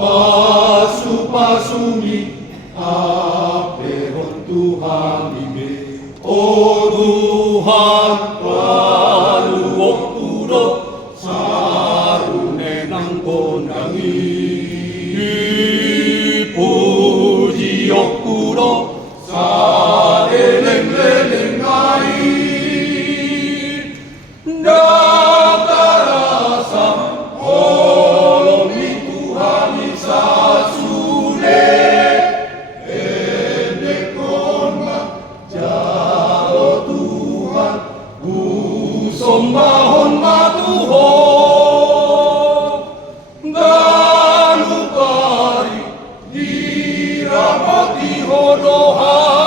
Pasu-pasumi apehon Tuhan ibe. Oh Tuhan paluok puro sarune nang kondangi. Puji puro sa eleng-eleng ngai. Nakarasam holong ni Tuhan isa sule. Sombahon matuho ganupari dirapati hodohan.